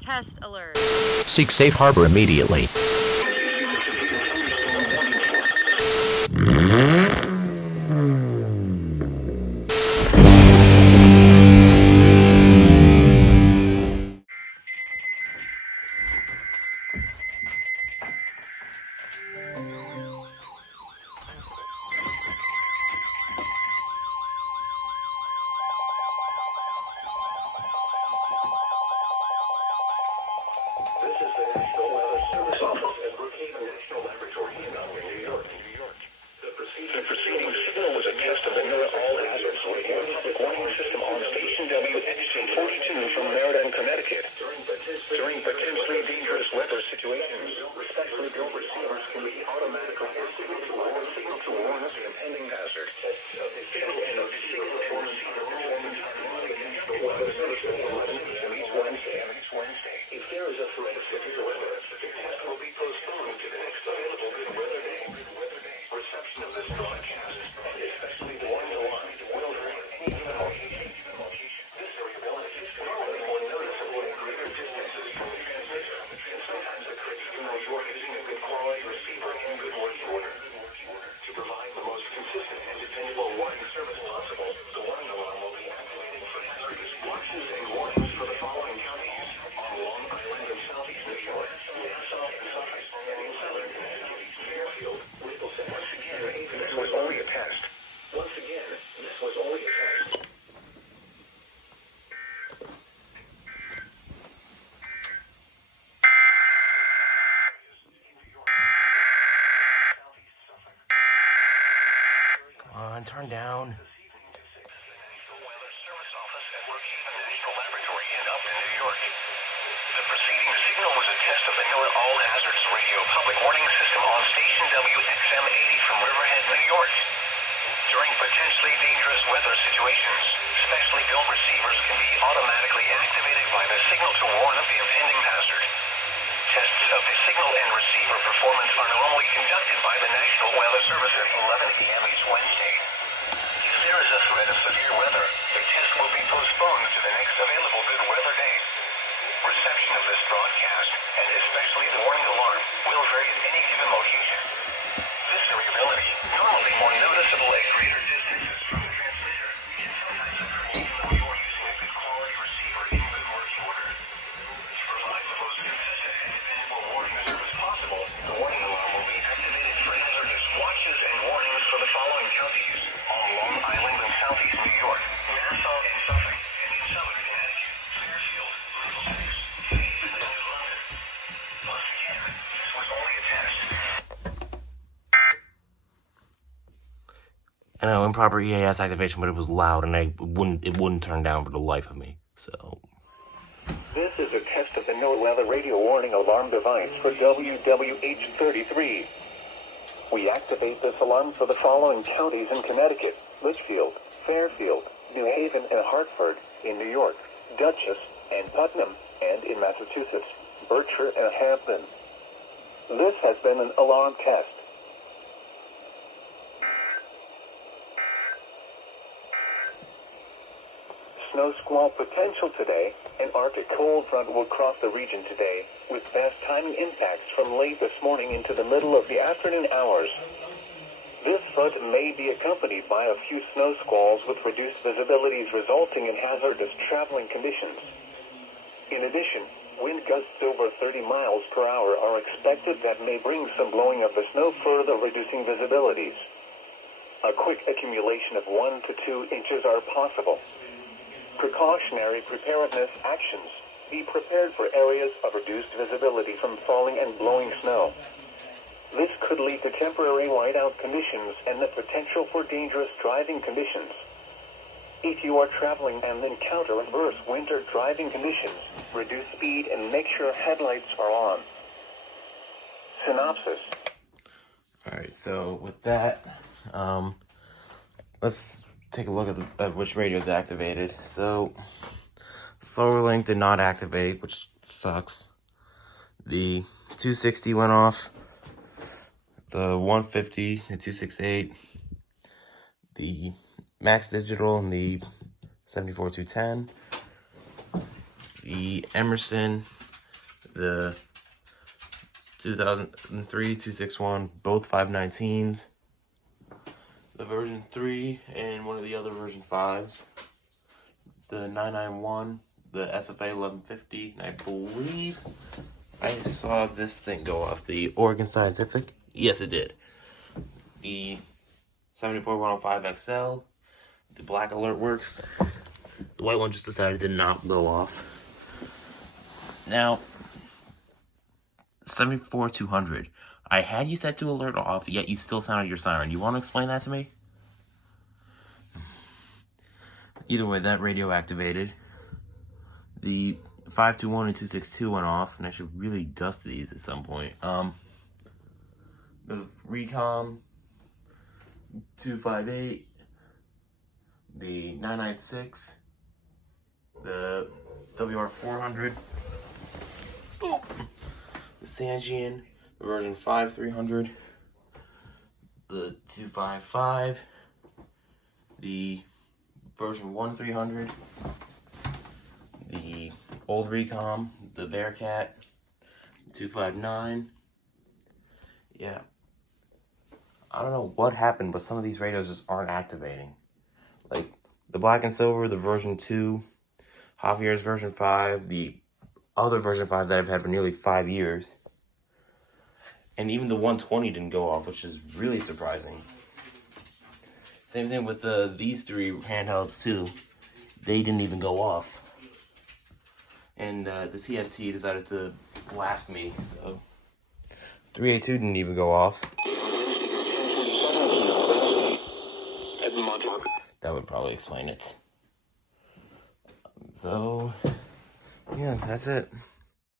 Test alert. Seek safe harbor immediately. This is the National Weather Service Office at Brookhaven National Laboratory in Albany, New York. The preceding signal was a test of the NOAA All Hazards Radio Public Warning System on station WXM42 from Meriden, Connecticut. During potentially dangerous weather situations, respectfully built receivers can be automatically activated to warn of the impending hazard. Weather Service at 11 p.m. each Wednesday. If there is a threat of severe weather, the test will be postponed to the next available good weather day. Reception of this broadcast, and especially the warning alarm, will vary at any given location. This variability is normally more noticeable at greater distances from the transmitter, and sometimes occurs even though you are using a good quality receiver in good working order. To provide the most consistent and dependable warning service possible, the warning alarm will be activated for hazardous watches and warnings for the following counties: on Long Island and Southeast New York, Nassau and Suffolk, and in Southern Connecticut, Fairfield, Wimbledon. Once again, this was only a test. Come on, turn down. Weather Service Office at Brookhaven National Laboratory in Upton, New York. The preceding signal was a test of the NOAA All Hazards Radio Public Warning System on station WXM80 from Riverhead, New York. During potentially dangerous weather situations, specially built receivers can be automatically activated by the signal to warn of the impending hazard. Tests of the signal and receiver performance are normally conducted by the National Weather Service at 11 p.m. each Wednesday. If there is a threat of severe weather, the test will be postponed to the next available good weather day. Reception of this broadcast, and especially the warning alarm, will vary at any given location. This variability, normally more noticeable at greater distances from the transmitter, can sometimes occur even though you are using a good quality receiver in good working order. To provide the most consistent and dependable warning service possible, the warning alarm will be activated for hazardous watches and warnings for the following counties: on Long Island and Southeast New York, Nassau and Suffolk, and in Southern Connecticut, Fairfield, Middlesex, Haven, and New London. Once again, this was only a test. I know, improper EAS activation, but it was loud, and it wouldn't turn down for the life of me. So This is a test of the NOAA Weather Radio Warning Alarm device for WWH-33. We activate this alarm for the following counties in Connecticut: Litchfield, Fairfield, New Haven and Hartford, in New York, Dutchess and Putnam, and in Massachusetts, Berkshire and Hampton. This has been an alarm test. Snow squall potential today. An Arctic cold front will cross the region today, with fast timing impacts from late this morning into the middle of the afternoon hours. This front may be accompanied by a few snow squalls with reduced visibilities resulting in hazardous traveling conditions. In addition, wind gusts over 30 miles per hour are expected that may bring some blowing of the snow, further reducing visibilities. A quick accumulation of 1 to 2 inches are possible. Precautionary preparedness actions. Be prepared for areas of reduced visibility from falling and blowing snow. This could lead to temporary whiteout conditions and the potential for dangerous driving conditions. If you are traveling and encounter adverse winter driving conditions, reduce speed and make sure headlights are on. Synopsis. alright, so with that, let's take a look at which radio is activated. So SolarLink did not activate, which sucks. The 260 went off, the 150, the 268, the Max Digital, and the 74210. The Emerson, the 2003 261, both 519s. The version 3 and one of the other version 5s. The 991, the SFA 1150, and I believe I saw this thing go off. The Oregon Scientific. Yes, it did. The 74105 XL. The black alert works. The white one just decided to not go off. Now, 74200. I had you set to alert off, yet you still sounded your siren. You want to explain that to me? Either way, that radio activated. The 521 and 262 went off, and I should really dust these at some point. The Recom 258, the 996, the WR400, the Sanjian, the version 5300, the 255, the version 1300, the old Recom, the Bearcat 259. Yeah. I don't know what happened, but some of these radios just aren't activating. Like the black and silver, the version 2, Javier's version 5, the other version 5 that I've had for nearly 5 years. And even the 120 didn't go off, which is really surprising. Same thing with these 3 handhelds too. They didn't even go off. And the TFT decided to blast me, so 382 didn't even go off. That would probably explain it. So, yeah, that's it.